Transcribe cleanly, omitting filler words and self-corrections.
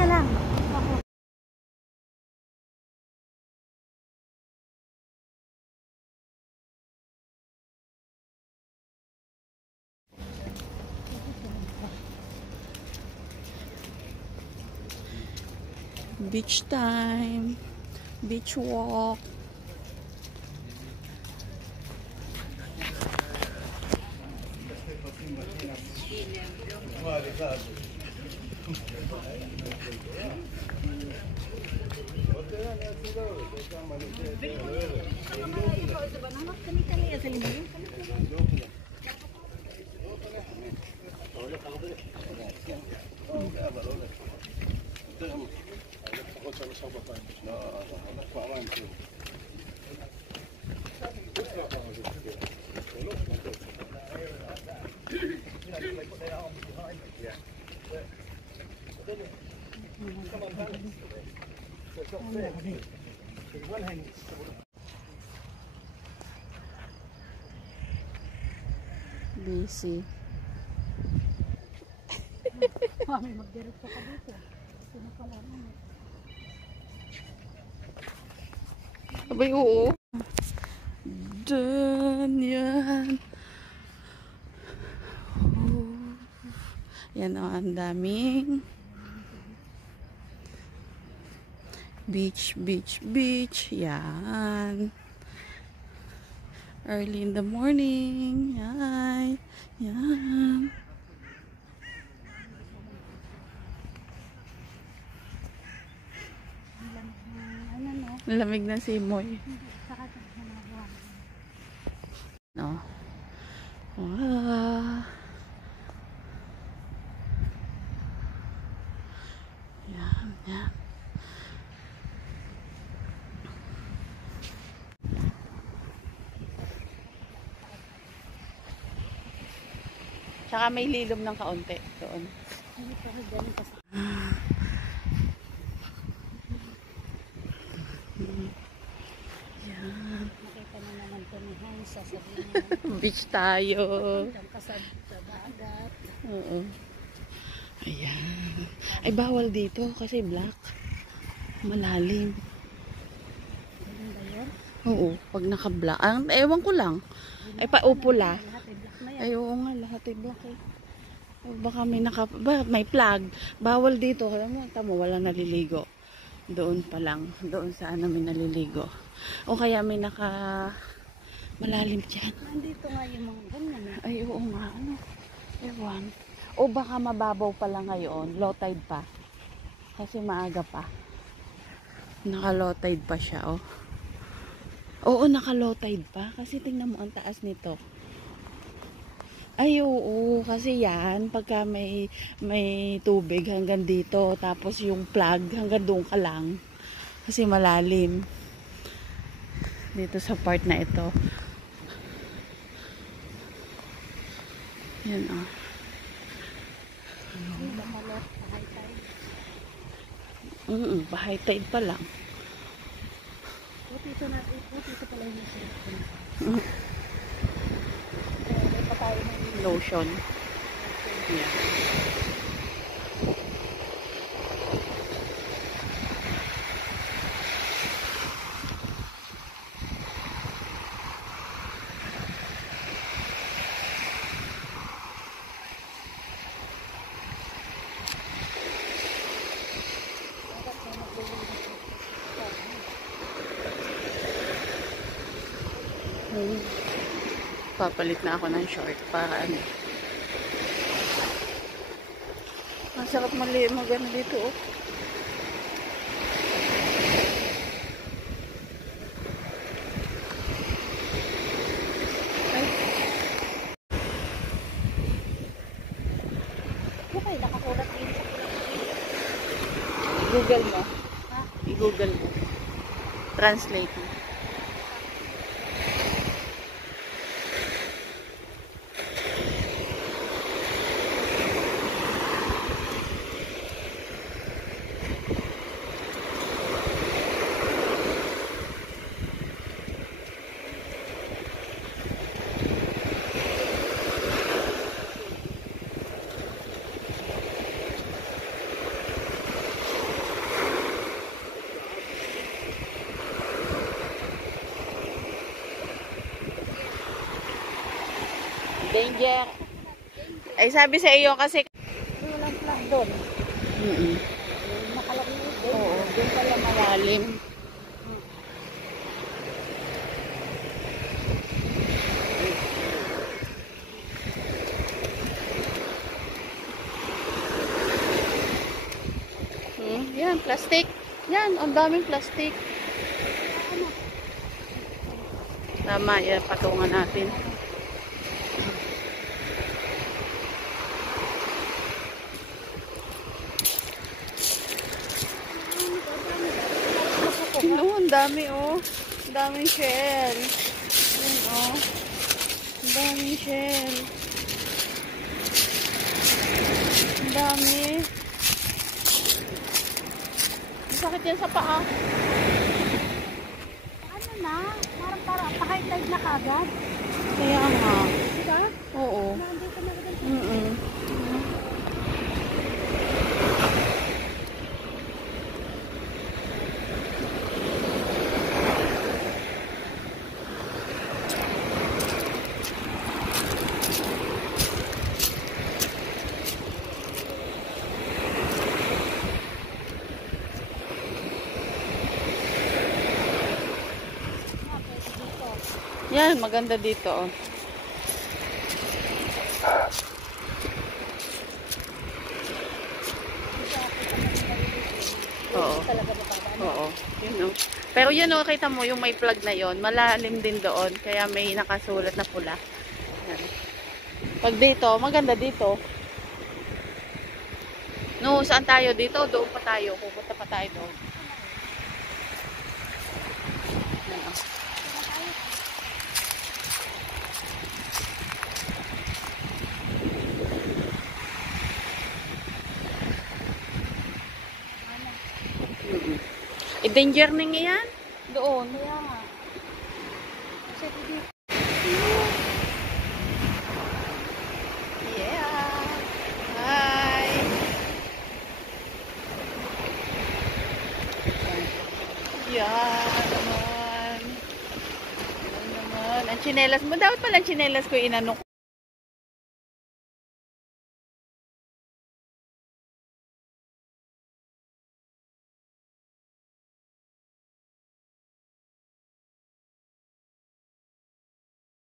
ka lang. Ako. Beach time. Beach walk. Busy. Mami, magdiretso ka dito. Sino pala naman? Abay, oo. Dun, yan. Oh. Yan o, ang daming beach, beach, beach. Yan. Early in the morning. Yan. Yan. Lamig na simoy. No. Wow. Yan, yan. Tsaka may lilom ng kaunti doon. Yan. Nakita na naman ito ni Hans. Sasabihin niya. Beach tayo. Sa dagat. Oo. Ayan. Ay, bawal dito kasi black. Malalim. Ano ba yun? Oo, pag naka-black. Ewan ko lang. Ay, paupula. Lahat ay black na yan. Ay, oo nga, lahat ay black eh. Baka may plug. Bawal dito. Alam mo, tamo, walang naliligo. Doon pa lang. Doon saan namin naliligo. O kaya may malalim dyan. Nandito nga yung mga ganyan. Ay, oo nga. Ano? Ewan. O baka mababaw pa lang ngayon. Low tide pa. Kasi maaga pa. Naka-low tide pa siya, oh. Oo, naka-low tide pa. Kasi tingnan mo ang taas nito. Ay, oo. Kasi yan, pagka may tubig hanggang dito. Tapos yung plug hanggang doon ka lang. Kasi malalim. Dito sa part na ito. Yan, oh. High tide pa lang. Dito pala yung may patay na yung Lotion. Yan. Papalit na ako ng short para ano. Ang sarap magano dito, oh. Ay. Okay, nakakulat din sa Google mo. ha? I-Google mo. Translate mo. Danger. Ay, sabi sa iyo kasi... Walang flag doon. Nakalaki doon. Oo, doon pala malalim. Yan, plastic. Yan, ang daming plastic. Tama, yan, patungan natin. No, ang dami oh. Ang daming shell. Yan oh. Ang daming shell. Ang dami. Sakit yan sa paa. Ano na? Parang pa-high tide na kagad. Kaya nga. Diba? Oo. Nandito na agad. Yan, maganda dito oh. Oo. Talaga mababa. Oo. Yun oh. Pero yun oh, kita mo yung may plug na yon, malalim din doon, kaya may nakasulat na pula. Yan. Pag dito, maganda dito. No, saan tayo dito? Doon pa tayo. Pupunta pa tayo doon. Yan oh. I-danger na nga yan. Doon. Kaya nga. Kasi dito. Yeah. Hi. Yeah, naman. Yan naman. Ang tsinelas mo. Dapat pala ang tsinelas ko inano ko.